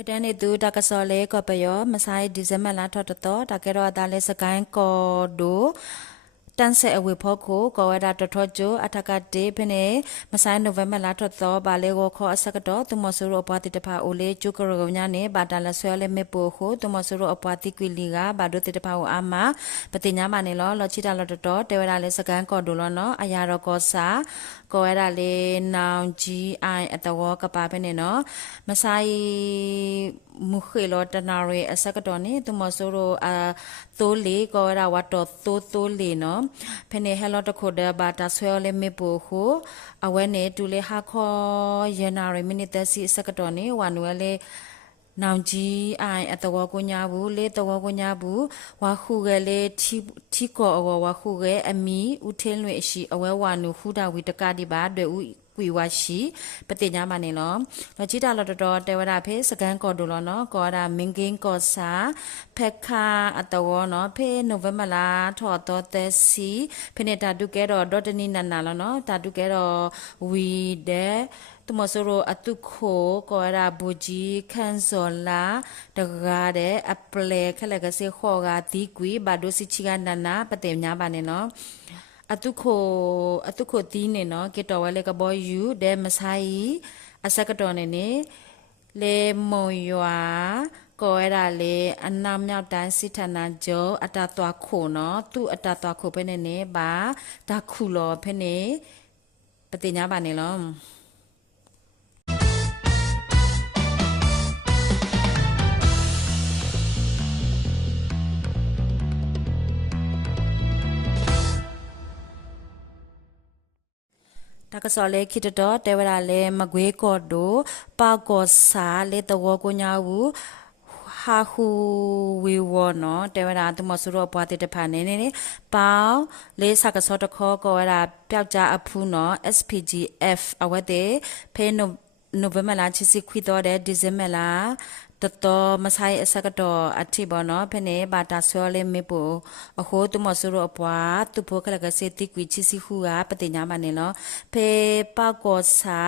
ကတန်းနေသူတကစောလေကပယောမဆိုင်ဒီဇမလာထထတော့တကယ်တော့ဒါလေစကိုင်းကောဒိုတန်ဆဲအဝေဖို့ကိုကောဝဒါတထော့ကျိုအထကတေဖနေမဆိုင်နိုဝင်ဘာလာထတော့ဘာလေကိုခေါ်အစကတော့သူမဆူရောအပွားတိတဖာအိုလေကျုကရောညာနေဘာတလဆွဲလေမေပိုကိုသူမဆူရောအပွားတိကွီလီကဘာဒိုတိတဖာအာမပတိညာမနေလောချီတာလောတော့တေဝဒါလေစကိုင်းကောဒိုလောနော်အရာတော့ကောစာကောရတာလေနောင်ကြီးအိုင်အတော်ကပါပဲနေနော်မဆိုင်မူခေလောတနာရေအစကတော့နေသူမဆိုးရောတိုးလေကောရဝတ်တော်တိုးလေနော်ဖနေဟဲလောတခုဒဘာတာဆွဲလေမေပိုခုအဝဲနေတူလေဟာခောရနာရေမိနစ်သက်စီအစကတော့နေဝါနွယ်လေနောင်ကြီးအိုင်အတော်ကိုညာဘူးလေတော်ကိုညာဘူးဝါခုကလေးထီကောအဝါခုကအမီဦးထင်းလွေရှိအဝဲဝါနုခူတာဝီတကတိပါတွေဦးကွေဝါရှိပတိညာမနေလောလချီတာလောတော်တေဝရဖေစကန်ကောဒိုလောနော်ကောရာမင်ကင်းကောစာဖက်ခါအတော်နော်ဖေနိုဝင်ဘာလာထော်တော်သက်စီဖိနေတာဒုကဲတော့ဒေါ်တနီနနာလောနော်တာဒုကဲတော့ဝီတဲ့သူမဆိုရောအတုခိုကောရာဘူကြီးခန်းစောလာတကားတဲ့အပလေခလကစေခေါ်ကဒီကွီဘာဒိုစီချီကနနာပတေညာပါနေနော်အတုခိုတီးနေနော်ကေတော်ဝဲလေကဘောယူဒဲမဆိုင်အစကတော်နေနေလေမုံရွာကောရလေအနာမြောက်တိုင်းစစ်ဌာနချုပ်အတတော်ခိုနော်သူအတတော်ခိုပဲနေနေပါဒါခုလောဖဲနေပတိညာပါနေလောတကစောလေခိတတော့တေဝရလေမကွေးကော့ဒိုပါကောစာလေတဝကိုညာဘူးဟာဟူဝေဝနော်တေဝရသူမဆူရောပွားတဲ့တဖာနေနေပေါလေစကစောတခောကောရပျောက်ကြအဖူးနော် SPGF အဝတ်တဲ့ဖေနိုဝင်ဘာလချစ်စီခွီတော့တဲ့ဒီဇင်ဘာလတတော်မဆိုင်အစကတော့အထိဘောနော်ဖနေဘာတာဆွဲလေမေပိုအခုသူမဆူရောအပွားသူဖို့ကလကစေတိကွီချစ်စီခုကပတိညာမနေလောဖေပကောဆာ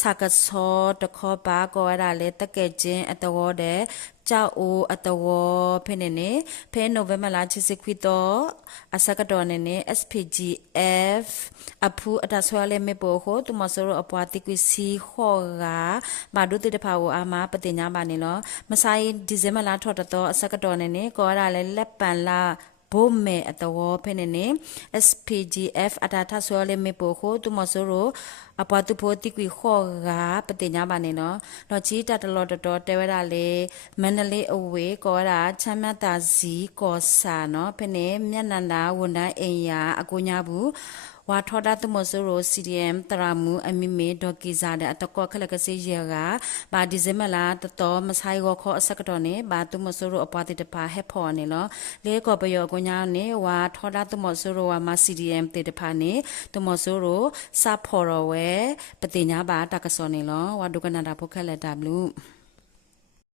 စကစောတခောပါကောရလေတကဲချင်းအတော်တဲ့ကြောက်အိုအတော်ဖနေနေဖေနိုဝင်ဘာလချစ်စီခွီတော့အစကတော့နေနေ SPGF အဖူအတဆွဲလေမေပိုခုသူမဆူရောအပွားတိကွီစီခေါ်ကဘာဒုတိတဖာကိုအာမပတိညာမနေလောမဆိုင်ဒီဇင်ဘာလထော်တော့အစကတော့နေနေကောရလေလက်ပန်လာဘိုမဲအတော်ဖဲနေနေ SPGF အတာထဆွဲလေမေပိုခိုသူမဆိုရောအပွားသူဖို့တိကွေခေါ်ကပတိညာပါနေနော်တော့ချီတတလော်တော်တဲဝရလေမန္တလေးအဝေးကောရာချမ်းမတာစီကောစာနော်ဖဲနေမျက်နန္ဒာဝန်တိုင်းအိမ်ယာအကိုညာဘူးဝါထော်ဒါတမဆိုရို CDM တရာမူအမီမေဒေါကီဇာတဲ့အတကောခလကစီရကဘာဒီဇင်မလာတတော်မဆိုင်ရောခေါ်အစကတော့နေဘာတမဆိုရိုအပွားတိတပါဟက်ဖော်နေလောလေကောပယောကိုညာနေဝါထော်ဒါတမဆိုရိုဝါမ CDM တေတဖာနေတမဆိုရိုစဖော်ရောဝဲပတိညာပါတကစောနေလောဝါဒုကနာတာဖုခက်လက်တာဘလူး